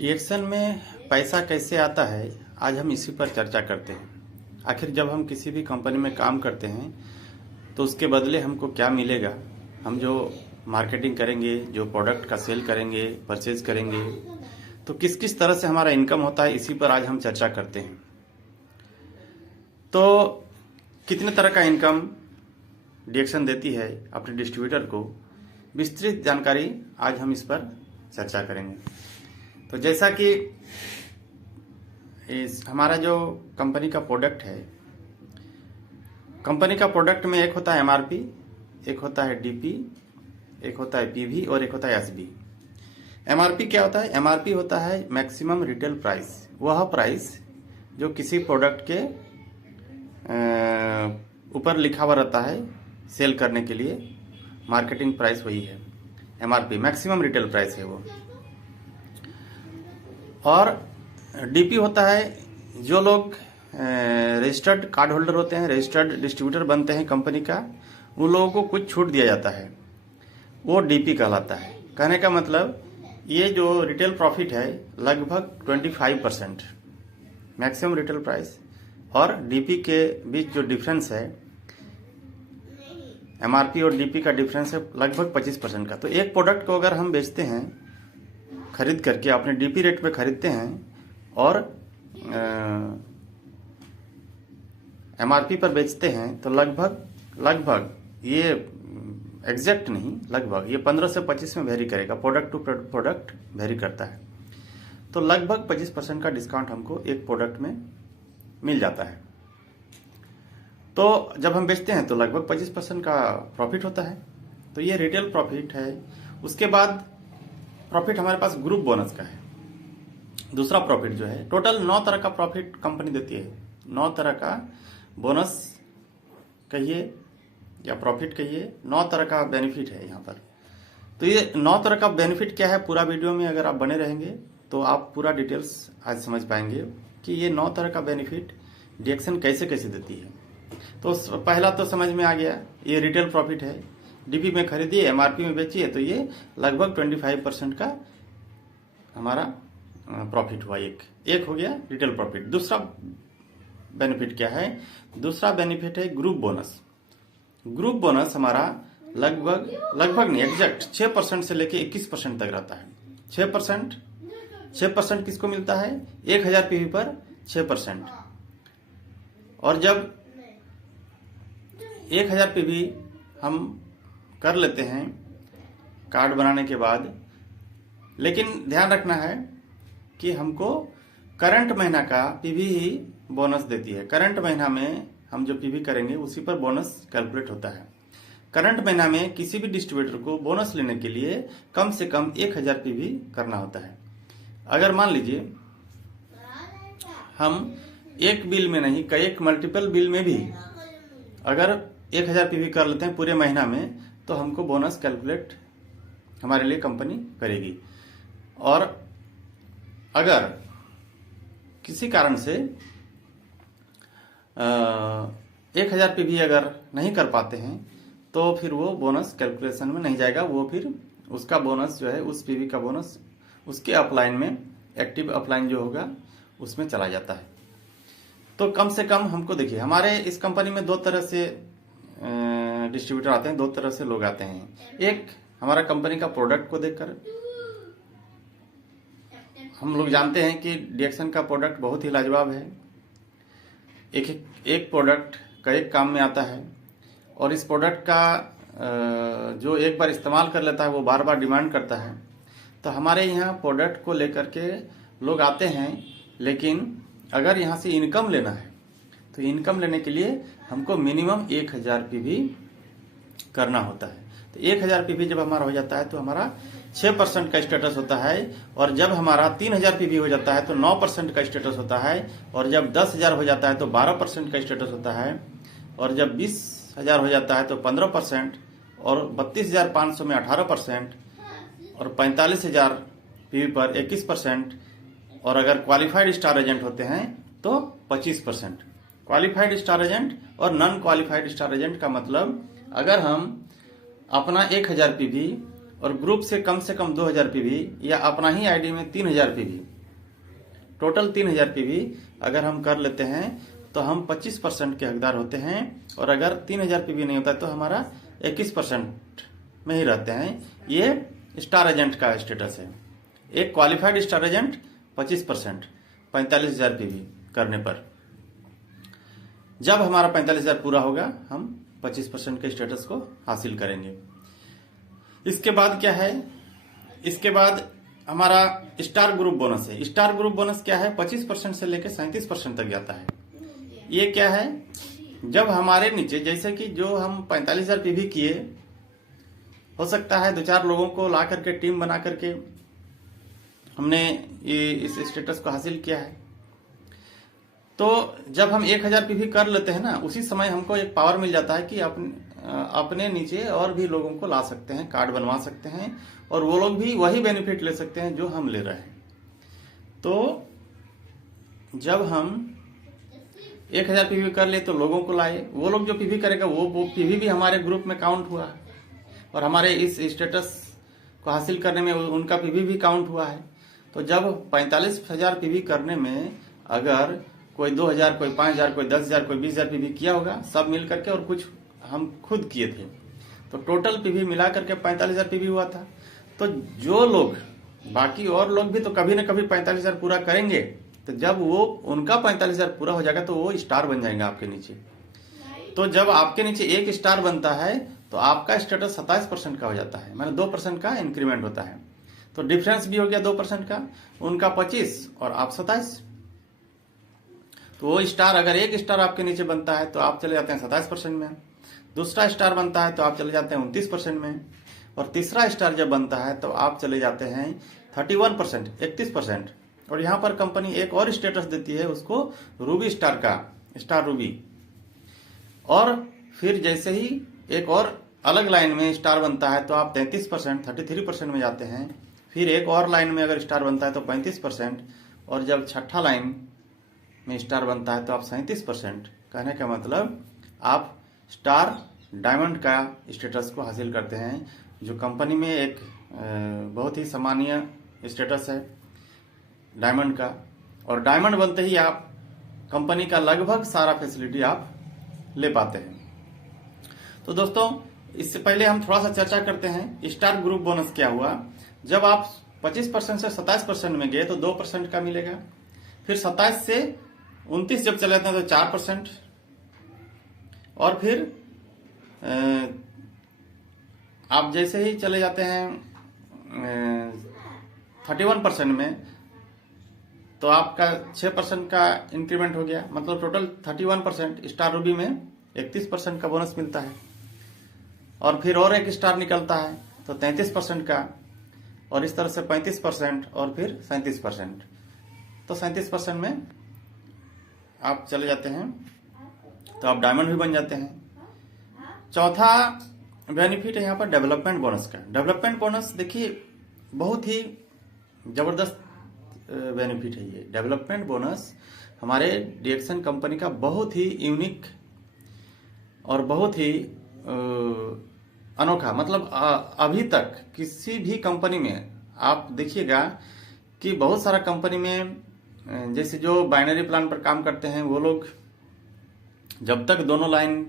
डीएक्शन में पैसा कैसे आता है, आज हम इसी पर चर्चा करते हैं। आखिर जब हम किसी भी कंपनी में काम करते हैं तो उसके बदले हमको क्या मिलेगा। हम जो मार्केटिंग करेंगे, जो प्रोडक्ट का सेल करेंगे, परचेज करेंगे, तो किस किस तरह से हमारा इनकम होता है, इसी पर आज हम चर्चा करते हैं। तो कितने तरह का इनकम डीएक्शन देती है अपने डिस्ट्रीब्यूटर को, विस्तृत जानकारी आज हम इस पर चर्चा करेंगे। तो जैसा कि हमारा जो कंपनी का प्रोडक्ट है, कंपनी का प्रोडक्ट में एक होता है एमआरपी, एक होता है डीपी, एक होता है पीवी और एक होता है एसबी। एमआरपी क्या होता है? एमआरपी होता है मैक्सिमम रिटेल प्राइस, वह प्राइस जो किसी प्रोडक्ट के ऊपर लिखा हुआ रहता है सेल करने के लिए, मार्केटिंग प्राइस वही है एमआरपी, मैक्सिमम रिटेल प्राइस है वो। और डीपी होता है जो लोग रजिस्टर्ड कार्ड होल्डर होते हैं, रजिस्टर्ड डिस्ट्रीब्यूटर बनते हैं कंपनी का, उन लोगों को कुछ छूट दिया जाता है, वो डीपी कहलाता है। कहने का मतलब ये जो रिटेल प्रॉफिट है लगभग 25% मैक्सिमम रिटेल प्राइस और डीपी के बीच जो डिफरेंस है, एमआरपी और डीपी का डिफरेंस है लगभग 25% का। तो एक प्रोडक्ट को अगर हम बेचते हैं खरीद करके, अपने डीपी रेट पे खरीदते हैं और एमआरपी पर बेचते हैं, तो लगभग ये एग्जैक्ट नहीं, लगभग ये 15 से 25 में वेरी करेगा, प्रोडक्ट टू प्रोडक्ट वेरी करता है। तो लगभग 25% का डिस्काउंट हमको एक प्रोडक्ट में मिल जाता है। तो जब हम बेचते हैं तो लगभग 25% का प्रॉफिट होता है। तो ये रिटेल प्रॉफिट है। उसके बाद प्रॉफिट हमारे पास ग्रुप बोनस का है। दूसरा प्रॉफिट जो है, टोटल 9 तरह का प्रॉफिट कंपनी देती है। 9 तरह का बोनस कहिए या प्रॉफिट कहिए, 9 तरह का बेनिफिट है यहाँ पर। तो ये 9 तरह का बेनिफिट क्या है, पूरा वीडियो में अगर आप बने रहेंगे तो आप पूरा डिटेल्स आज समझ पाएंगे कि ये 9 तरह का बेनिफिट डीएक्शन कैसे कैसे देती है। तो पहला तो समझ में आ गया, ये रिटेल प्रॉफिट है। डीपी में खरीदिए, एमआरपी में बेचिए, तो ये लगभग 25% का हमारा प्रॉफिट हुआ। एक हो गया रिटेल प्रॉफिट। दूसरा बेनिफिट क्या है? दूसरा बेनिफिट है ग्रुप बोनस। ग्रुप बोनस हमारा लगभग नहीं, एग्जैक्ट 6% से लेके 21% तक रहता है। 6% किसको मिलता है? 1000 पीवी पर 6%। और जब 1000 पीवी हम कर लेते हैं कार्ड बनाने के बाद, लेकिन ध्यान रखना है कि हमको करंट महीना का पीवी ही बोनस देती है। करंट महीना में हम जो पीवी करेंगे उसी पर बोनस कैलकुलेट होता है। करंट महीना में किसी भी डिस्ट्रीब्यूटर को बोनस लेने के लिए कम से कम 1000 पीवी करना होता है। अगर मान लीजिए हम एक बिल में नहीं, कई मल्टीपल बिल में भी अगर 1000 पीवी कर लेते हैं पूरे महीना में, तो हमको बोनस कैलकुलेट हमारे लिए कंपनी करेगी। और अगर किसी कारण से 1000 पीवी अगर नहीं कर पाते हैं तो फिर वो बोनस कैलकुलेशन में नहीं जाएगा। वो फिर उसका बोनस जो है, उस पीवी का बोनस उसके अपलाइन में, एक्टिव अपलाइन जो होगा उसमें चला जाता है। तो कम से कम हमको देखिए, हमारे इस कंपनी में 2 तरह से डिस्ट्रीब्यूटर आते हैं, 2 तरह से लोग आते हैं। एक हमारा कंपनी का प्रोडक्ट को देखकर, हम लोग जानते हैं कि डीएक्शन का प्रोडक्ट बहुत ही लाजवाब है। एक प्रोडक्ट कई काम में आता है और इस प्रोडक्ट का जो एक बार इस्तेमाल कर लेता है वो बार बार डिमांड करता है। तो हमारे यहाँ प्रोडक्ट को लेकर के लोग आते हैं, लेकिन अगर यहाँ से इनकम लेना है तो इनकम लेने के लिए हमको मिनिमम 1000 पीवी करना होता है। तो 1000 पीवी जब हमारा हो जाता है तो हमारा 6% का स्टेटस होता है। और जब हमारा 3000 पीवी हो जाता है तो 9% का स्टेटस होता है। और जब 10,000 हो जाता है तो 12% का स्टेटस होता है। और जब 20,000 हो जाता है तो 15%। और 32,500 में 18%। और 45,000 पीवी पर 21%। और अगर क्वालिफाइड स्टार एजेंट होते हैं तो 25%। क्वालिफाइड स्टार एजेंट और नॉन क्वालिफाइड स्टार एजेंट का मतलब, अगर हम अपना 1000 पीवी और ग्रुप से कम 2000 पीवी या अपना ही आईडी में 3000 पीवी, टोटल 3000 पीवी अगर हम कर लेते हैं तो हम 25% के हकदार होते हैं। और अगर 3000 पीवी नहीं होता तो हमारा 21% में ही रहते हैं। ये स्टार एजेंट का स्टेटस है। एक क्वालिफाइड स्टार एजेंट 25%, 45,000 पीवी करने पर। जब हमारा 45,000 पूरा होगा हम 25% के स्टेटस को हासिल करेंगे। इसके बाद क्या है, इसके बाद हमारा स्टार ग्रुप बोनस है। स्टार ग्रुप बोनस क्या है, 25% से लेकर 37% तक जाता है। ये क्या है, जब हमारे नीचे जैसे कि जो हम 45,000 पीवी किए, हो सकता है 2-4 लोगों को ला करके टीम बना करके हमने ये इस स्टेटस को हासिल किया है। तो जब हम 1000 पीवी कर लेते हैं ना, उसी समय हमको एक पावर मिल जाता है कि अपने नीचे और भी लोगों को ला सकते हैं, कार्ड बनवा सकते हैं और वो लोग भी वही बेनिफिट ले सकते हैं जो हम ले रहे हैं। तो जब हम 1000 पीवी कर ले तो लोगों को लाए, वो लोग जो पीवी करेगा वो पीवी भी हमारे ग्रुप में काउंट हुआ है और हमारे इस स्टेटस को हासिल करने में उनका पीवी भी काउंट हुआ है। तो जब 45,000 पीवी करने में अगर कोई 2,000, कोई 5,000, कोई 10,000, कोई 20,000 पीवी किया होगा, सब मिल करके, और कुछ हम खुद किए थे, तो टोटल पीवी मिला करके 45,000 पीवी हुआ था। तो जो लोग, बाकी और लोग भी तो कभी न कभी 45,000 पूरा करेंगे, तो जब वो उनका 45,000 पूरा हो जाएगा तो वो स्टार बन जाएंगे आपके नीचे। तो जब आपके नीचे एक स्टार बनता है तो आपका स्टेटस 27% का हो जाता है, माने 2% का इंक्रीमेंट होता है। तो डिफरेंस भी हो गया 2% का, उनका 25 और आप 27। तो वो स्टार, अगर एक स्टार आपके नीचे बनता है तो आप चले जाते हैं 27% में, दूसरा स्टार बनता है तो आप चले जाते हैं 29% में, और तीसरा स्टार जब बनता है तो आप चले जाते हैं 31%, 31%। और यहाँ पर कंपनी एक और स्टेटस देती है उसको, रूबी स्टार का, स्टार रूबी। और फिर जैसे ही एक और अलग लाइन में स्टार बनता है तो आप 33%, 33% में जाते हैं। फिर एक और लाइन में अगर स्टार बनता है तो 35%, और जब छठा लाइन में स्टार बनता है तो आप 37%। कहने का मतलब आप स्टार डायमंड का स्टेटस को हासिल करते हैं, जो कंपनी में एक बहुत ही सामान्य स्टेटस है डायमंड का। और डायमंड बनते ही आप कंपनी का लगभग सारा फैसिलिटी आप ले पाते हैं। तो दोस्तों, इससे पहले हम थोड़ा सा चर्चा करते हैं स्टार ग्रुप बोनस क्या हुआ। जब आप 25% से 27% में गए तो 2% का मिलेगा। फिर 27 से 29 जब चले जाते हैं तो 4%, और फिर आप जैसे ही चले जाते हैं 31% में तो आपका 6% का इंक्रीमेंट हो गया, मतलब टोटल 31%। स्टार रूबी में 31% का बोनस मिलता है, और फिर और एक स्टार निकलता है तो 33% का, और इस तरह से 35% और फिर 37%। तो 37% में आप चले जाते हैं तो आप डायमंड भी बन जाते हैं। चौथा बेनिफिट है यहाँ पर डेवलपमेंट बोनस का। डेवलपमेंट बोनस देखिए बहुत ही जबरदस्त बेनिफिट है ये। डेवलपमेंट बोनस हमारे डीएक्सन कंपनी का बहुत ही यूनिक और बहुत ही अनोखा, मतलब अभी तक किसी भी कंपनी में आप देखिएगा कि बहुत सारा कंपनी में जैसे जो बाइनरी प्लान पर काम करते हैं वो लोग जब तक दोनों लाइन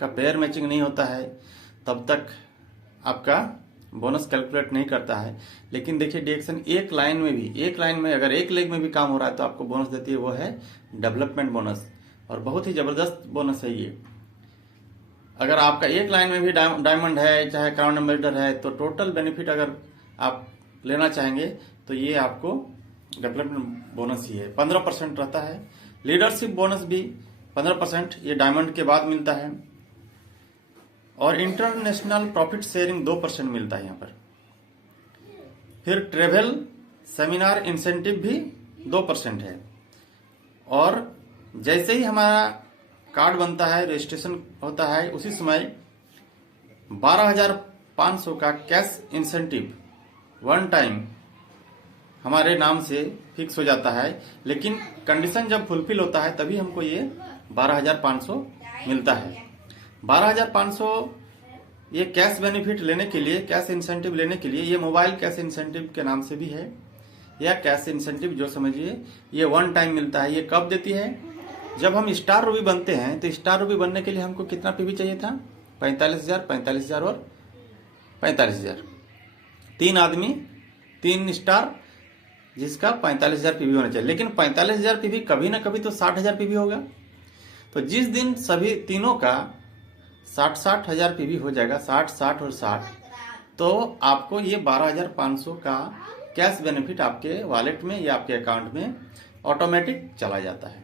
का पेयर मैचिंग नहीं होता है तब तक आपका बोनस कैलकुलेट नहीं करता है। लेकिन देखिए डीएक्सन एक लाइन में अगर एक लेग में भी काम हो रहा है तो आपको बोनस देती है, वो है डेवलपमेंट बोनस। और बहुत ही जबरदस्त बोनस है ये। अगर आपका एक लाइन में भी डायमंड है चाहे क्राउन एम्बेसडर है तो टोटल बेनिफिट अगर आप लेना चाहेंगे तो ये आपको डेवलपमेंट बोनस ही है। 15% रहता है। लीडरशिप बोनस भी 15% ये डायमंड के बाद मिलता है। और इंटरनेशनल प्रॉफिट शेयरिंग 2% मिलता है यहाँ पर। फिर ट्रेवल सेमिनार इंसेंटिव भी 2% है। और जैसे ही हमारा कार्ड बनता है, रजिस्ट्रेशन होता है, उसी समय 12,500 का कैश इंसेंटिव वन टाइम हमारे नाम से फिक्स हो जाता है। लेकिन कंडीशन जब फुलफिल होता है तभी हमको ये 12,500 मिलता है। 12,500 ये कैश बेनिफिट लेने के लिए, कैश इंसेंटिव लेने के लिए, ये मोबाइल कैश इंसेंटिव के नाम से भी है, या कैश इंसेंटिव जो समझिए, ये वन टाइम मिलता है। ये कब देती है? जब हम स्टार रूबी बनते हैं, तो स्टार रूबी बनने के लिए हमको कितना पीवी चाहिए था? 45,000, 45,000 और 45,000। 3 आदमी 3 स्टार, जिसका 45,000 पीवी होना चाहिए। लेकिन 45,000 पीवी कभी ना कभी तो 60,000 पीवी होगा। तो जिस दिन सभी तीनों का 60-60 हजार पीवी हो जाएगा, 60-60 और 60, तो आपको ये 12,500 का कैश बेनिफिट आपके वॉलेट में या आपके अकाउंट में ऑटोमेटिक चला जाता है।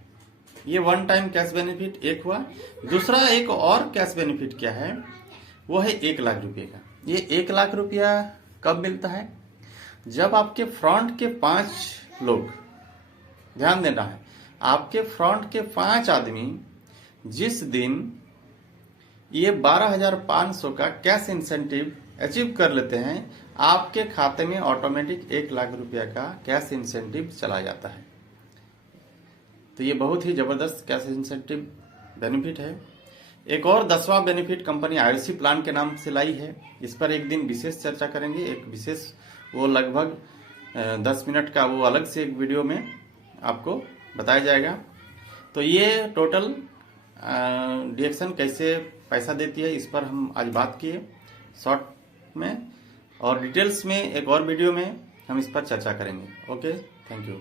ये वन टाइम कैश बेनिफिट एक हुआ। दूसरा एक और कैश बेनिफिट क्या है? वो है 1 लाख रुपये का। ये 1 लाख रुपया कब मिलता है? जब आपके फ्रंट के 5 लोग, ध्यान देना है, आपके फ्रंट के 5 आदमी जिस दिन ये 12,500 का कैश इंसेंटिव अचीव कर लेते हैं, आपके खाते में ऑटोमेटिक 1 लाख रुपया का कैश इंसेंटिव चला जाता है। तो ये बहुत ही जबरदस्त कैश इंसेंटिव बेनिफिट है। एक और 10वां बेनिफिट कंपनी IOC प्लान के नाम से लाई है। इस पर एक दिन विशेष चर्चा करेंगे, एक विशेष, वो लगभग 10 मिनट का, वो अलग से एक वीडियो में आपको बताया जाएगा। तो ये टोटल डीएक्शन कैसे पैसा देती है, इस पर हम आज बात किए शॉर्ट में, और डिटेल्स में एक और वीडियो में हम इस पर चर्चा करेंगे। Okay, thank you.